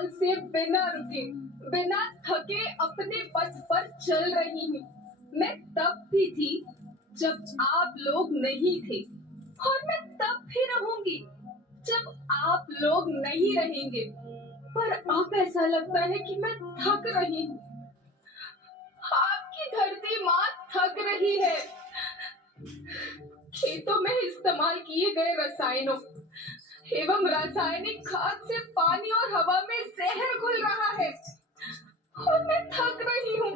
साल से बिना रुके, बिना थके अपने पथ पर चल रही हूँ। मैं तब भी थी जब आप लोग नहीं थे, और मैं तब भी रहूंगी जब आप लोग नहीं रहेंगे। पर अब ऐसा लगता है कि मैं थक रही हूँ। आपकी धरती माँ थक रही है। खेतों में इस्तेमाल किए गए रसायनों एवं रासायनिक खाद से पानी और हवा में जहर घुल रहा है, और मैं थक रही हूँ।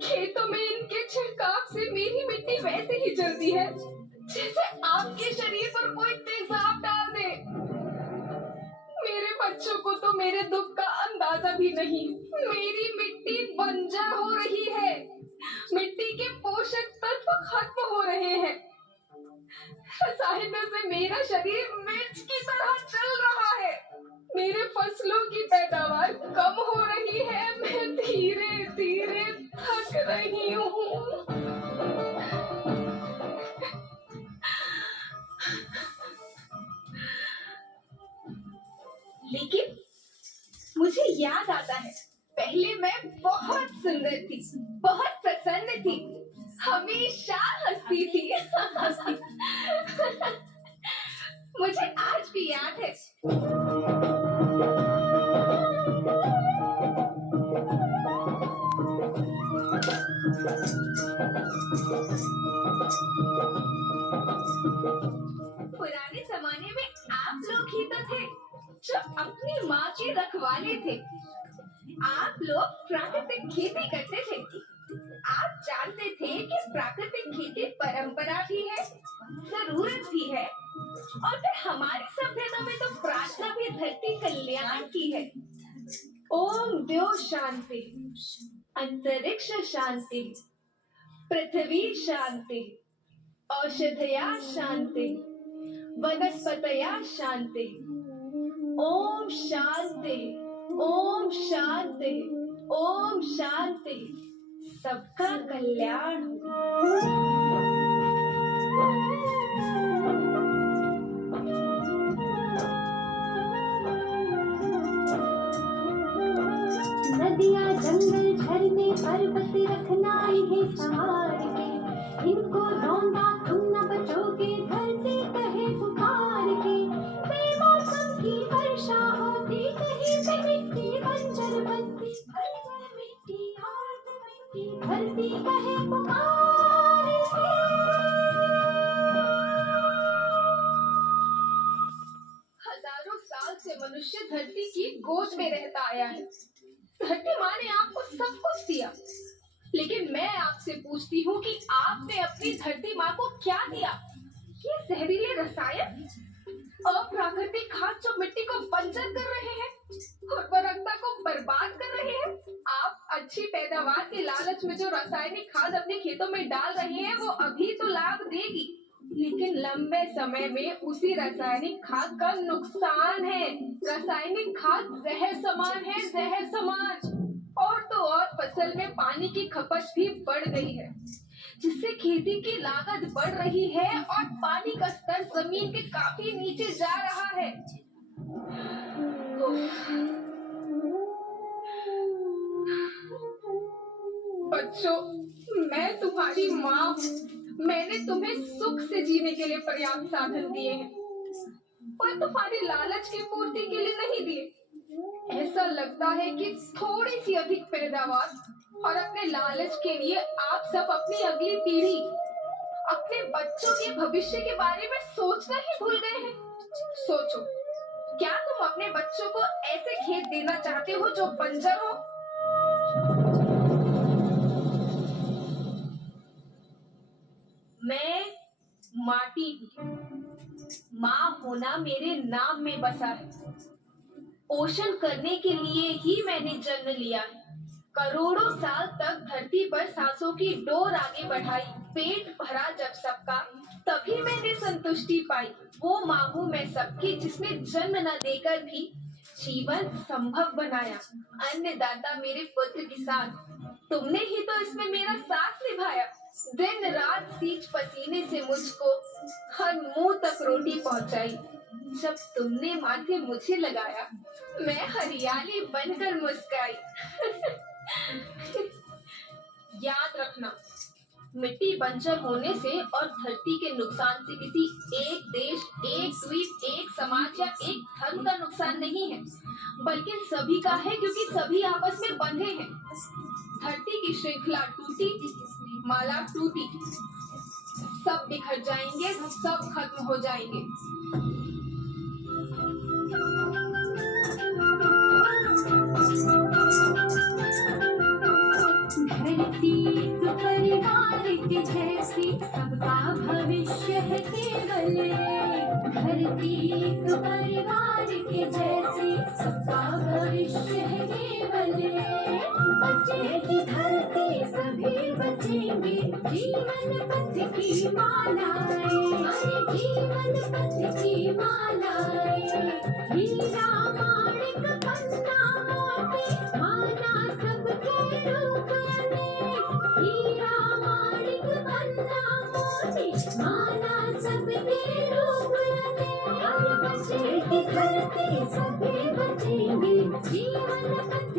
खेतों में इनके छिड़काव से मेरी मिट्टी वैसे ही जलती है जैसे आपके शरीर पर कोई तेजाब डाल दे। मेरे बच्चों को तो मेरे दुख का अंदाजा भी नहीं। मेरी मिट्टी बंजर हो रही है, मिट्टी के पोषक तत्व खत्म हो रहे हैं। रसायनों से मेरा शरीर मिर्च की तरह चल रहा है। मेरे फसलों की पैदावार कम हो रही है। मैं धीरे धीरे थक रही हूँ। लेकिन मुझे याद आता है, पहले मैं बहुत सुंदर थी, बहुत प्रसन्न थी, हमेशा हंसती थी। मुझे आज भी याद है। पुराने जमाने में आप लोग ही तो थे जो अपनी माँ के रखवाले थे। आप लोग प्राकृतिक खेती करते थे। आप जानते थे कि प्राकृतिक खेती परंपरा भी है, जरूरत भी है, और फिर हमारी सभ्यता में तो प्रार्थना भी धरती कल्याण की है। ओम द्यो शांति, अंतरिक्ष शांति, पृथ्वी शांति, औषधया शांति, वनस्पतया शांति। ओम शांति, ओम शांति, ओम शांति। सबका कल्याण हो। नदियाँ जंगल झरने पर्वत रखना इन्हें संवार के, इनको रौंदा तुम न बचोगे धरती कहे पुकार के। बेमौसम की वर्षा होती कहीं पे मिट्टी बंजर बनती, बंजर मिट्टी और मिट्टी धरती कहे पुकार के। हजारों साल से मनुष्य धरती की गोद में रहता आया है। धरती माँ ने आपको सब कुछ दिया, लेकिन मैं आपसे पूछती हूँ कि आपने अपनी धरती माँ को क्या दिया? ये जहरीले रसायन, अप्राकृतिक खाद जो मिट्टी को बंजर कर रहे हैं, उर्वरकता को बर्बाद कर रहे हैं। आप अच्छी पैदावार के लालच में जो रासायनिक खाद अपने खेतों में डाल रहे हैं, वो अभी तो लाभ देगी, लेकिन लंबे समय में उसी रासायनिक खाद का नुकसान है। रासायनिक खाद जहर समान है, जहर समान। और तो और फसल में पानी की खपत भी बढ़ गई है, जिससे खेती की लागत बढ़ रही है और पानी का स्तर जमीन के काफी नीचे जा रहा है। बच्चों, मैं तुम्हारी माँ हूँ। मैंने तुम्हें सुख से जीने के लिए पर्याप्त साधन दिए हैं, पर तुम्हारी लालच की पूर्ति के लिए नहीं दिए। ऐसा लगता है कि थोड़ी सी अधिक पैदावार और अपने लालच के लिए आप सब अपनी अगली पीढ़ी, अपने बच्चों के भविष्य के बारे में सोचना ही भूल गए हैं। सोचो, क्या तुम अपने बच्चों को ऐसे खेत देना चाहते हो जो बंजर हो? मैं माटी हूँ। माँ होना मेरे नाम में बसा है। पोषण करने के लिए ही मैंने जन्म लिया है। करोड़ों साल तक धरती पर सांसों की डोर आगे बढ़ाई, पेट भरा जब सबका, तभी मैंने संतुष्टि पाई। वो माँ हूँ मैं सबकी, जिसने जन्म न देकर भी जीवन संभव बनाया। अन्नदाता मेरे पुत्र किसान, तुमने ही तो इसमें मेरा साथ निभाया। दिन रात सींच पसीने से मुझको हर मुंह तक रोटी पहुंचाई। जब तुमने माथे मुझे लगाया, मैं हरियाली बनकर मुस्काई। याद रखना, मिट्टी बंजर होने से और धरती के नुकसान से किसी एक देश, एक द्वीप, एक समाज या एक धर्म का नुकसान नहीं है, बल्कि सभी का है, क्योंकि सभी आपस में बंधे हैं। धरती की श्रृंखला टूटी, माला टूटी, सब बिखर जाएंगे, सब खत्म हो जाएंगे। धरती एक परिवार के जैसी, सबका भविष्य है केवल एक। धरती एक परिवार के जैसी, सबका भविष्य है केवल एक। बचेगी धरती सभी बचेंगे, जीवन पथ की मालाएं, अरे जीवन पथ की मालाएं। हीरा माणिक पन्ना मोती, माला सबके रूप अनेक। हीरा माणिक पन्ना मोती, माला सबके रूप अनेक। और बचेगी धरती सभी बचेंगे, जीवन पथ